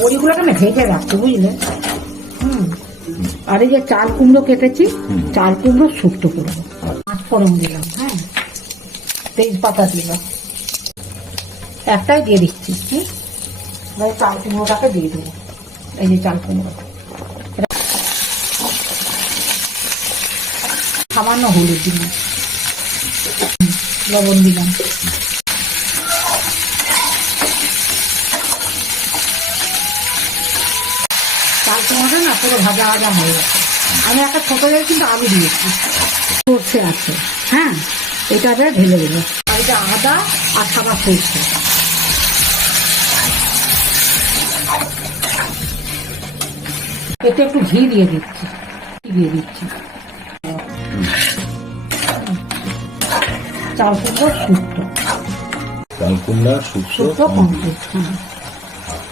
বড়িগুলোকে না ভেজে রাখতে, বুঝলে? আর এই যে চাল কুমড়ো কেটেছি, চাল কুমড়ো শুক্তো করবো। 5 ফোড়ন দিলাম, হ্যাঁ, তেজপাতা দিলাম, একটাই দিয়ে দিচ্ছি। চাল কুমড়োটাকে দিয়ে দেবো। এই যে চাল কুমড়ো, সামান্য হলুদ দিলাম, লবণ দিলাম, চাল কুমড়োটা না পুরো ভাজা ভাজা হয়ে গেছে। আমি একটা ছোট জায়গায় কিন্তু আলু দিয়েছি, সর্ষে আছে, হ্যাঁ, এটা ঢেলে দেবো। আর এটা আদা আর সাদা সর্ষে। এতে একটু ঘি দিয়ে দিচ্ছি, চাল কুমড়ো শুক্তো, চাল কুমড়া শুক্তো কমপ্লিট।